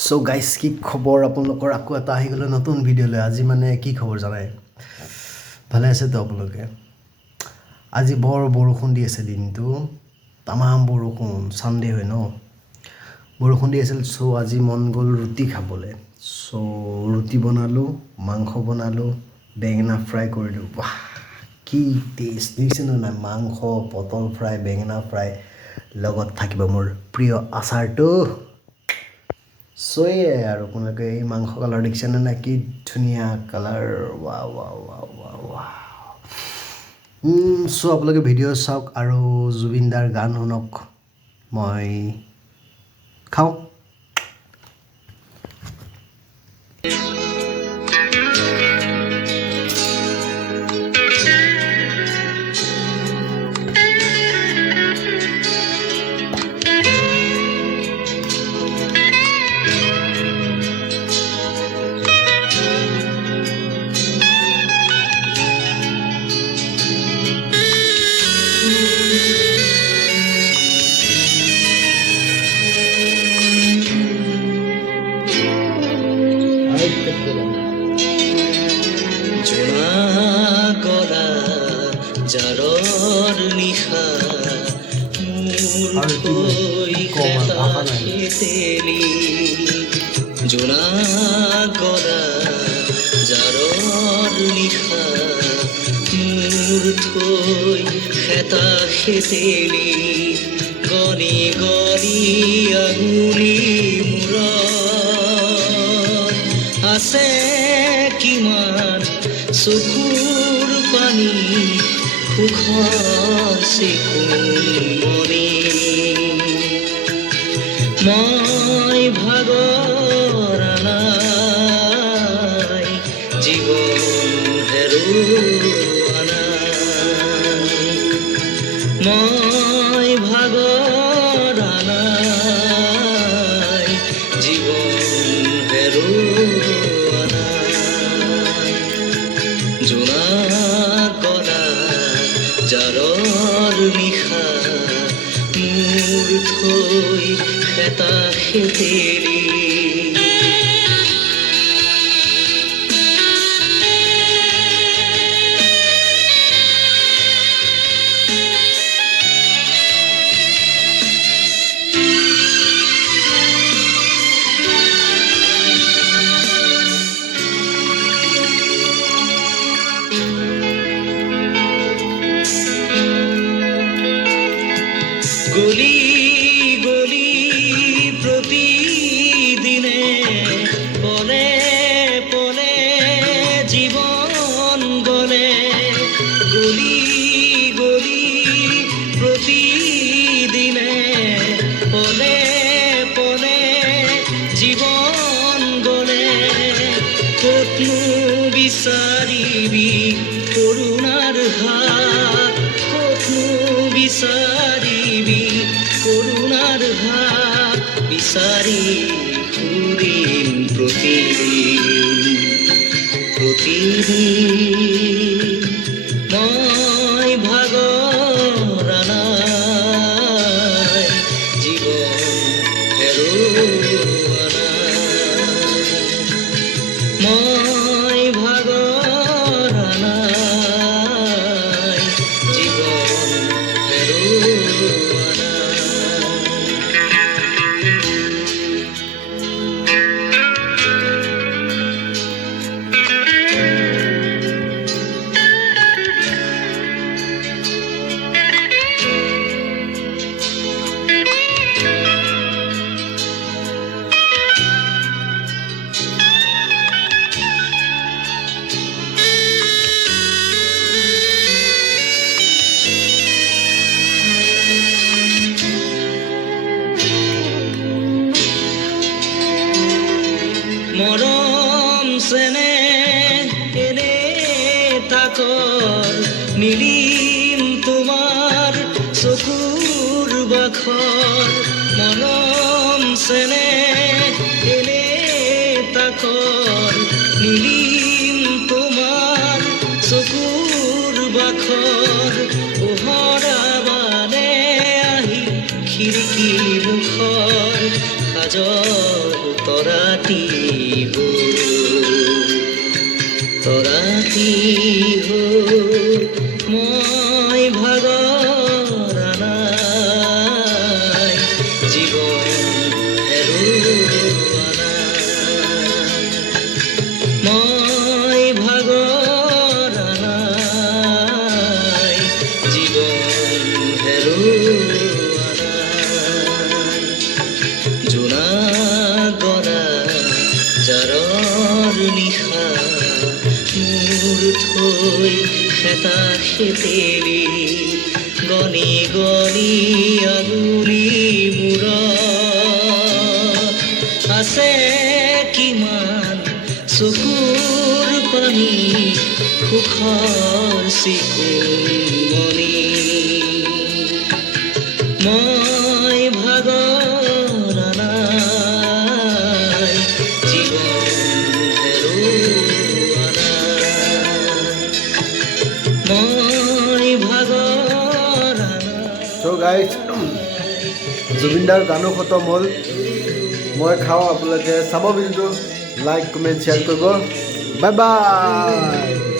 so guys কি খবৰ আপোনালোকৰ আকৌ এটা আহি গ'লে নতুন ভিডিঅ'লৈ আজি মানে কি খবৰ জানাই ভালে আছেতো আপোনালোকে আজি বৰ বৰষুণ দি আছে দিনটো তামাম বৰষুণ সানডে হয় ন বৰষুণ দি আছিল সো আজি মন গ'ল ৰুটি খাবলৈ সো ৰুটি বনালোঁ মাংস বনালোঁ বেঙেনা ফ্ৰাই কৰিলোঁ বাহ কি টেষ্ট দিছে নাই মাংস পটল ফ্ৰাই বেঙেনা ফ্ৰাই লগত থাকিব মোৰ প্ৰিয় আচাৰটো সয়ে আৰু আপোনালোকে এই মাংস কালাৰ দেখিছেনে নাই কি ধুনীয়া কালাৰ ৱা ৱা ৱা ৱা ৱা চ' আপোনালোকে ভিডিঅ' চাওক আৰু জুবিন দাৰ গান শুনক মই খাওঁ জাৰৰ নিশা মোৰ হৈ খেতালি জোনা কৰা জাৰৰ নিশা মোৰ থৈ খেতা খেতেলি গণি গণি আঙুলি মূৰত আছে কিমান চকুৰ পানী সুখৰ চিকুণমণি মই ভাগৰা নাই জীৱন হেৰুৱা নাই মই ভাগৰা নাই জীৱন হেৰুৱা নাই জোনা জাৰৰ নিশা মোৰ থৈ খেতা খেতেলি গলি গলি প্ৰতিদিনে পলে পলে জীৱন গলে গলি গলি প্ৰতিদিনে পলে পলে জীৱন গলে ক'তনো বিচাৰিবি কৰুণাৰ হাত ক'তনো বিচাৰিবি কৰুণাৰ হাত বিচাৰি ফুৰিম প্ৰতিদিন মই ভাগৰা নাই জীবন হেৰুৱা নাই মই ভাগৰা নাই জীবন হেৰুৱা মৰম চেনে এনে তাকৰ মিলিম তোমাৰ চকুৰ বাখৰ মৰম চেনে এনে তাকৰ মিলিম তোমাৰ চকুৰ বাখৰ পোহৰা বানে আহি খিৰিকী মুখৰ সাজৰ তৰাতি মই ভাগৰ নাই জীৱন হেৰুৱা নাই মই ভাগৰ নাই জীৱন হেৰুৱা নাই জোনা গৰা জাৰৰ নিশা মোৰ থৈ খেতা খেতেলি গণি গণি আগুলি মূৰত আছে কিমান চকুৰ পানী সুখৰ চিকুমনি মই ভাগৰ নাই জীৱন হেৰুৱা নাই মই ভাগৰ চ' গাইজ জুবিনদাৰ গানো খতম হ'ল মই খাওঁ আপোনালোকে চাব ভিডিঅ'টো লাইক কমেণ্ট শ্বেয়াৰ কৰিব বাই বাই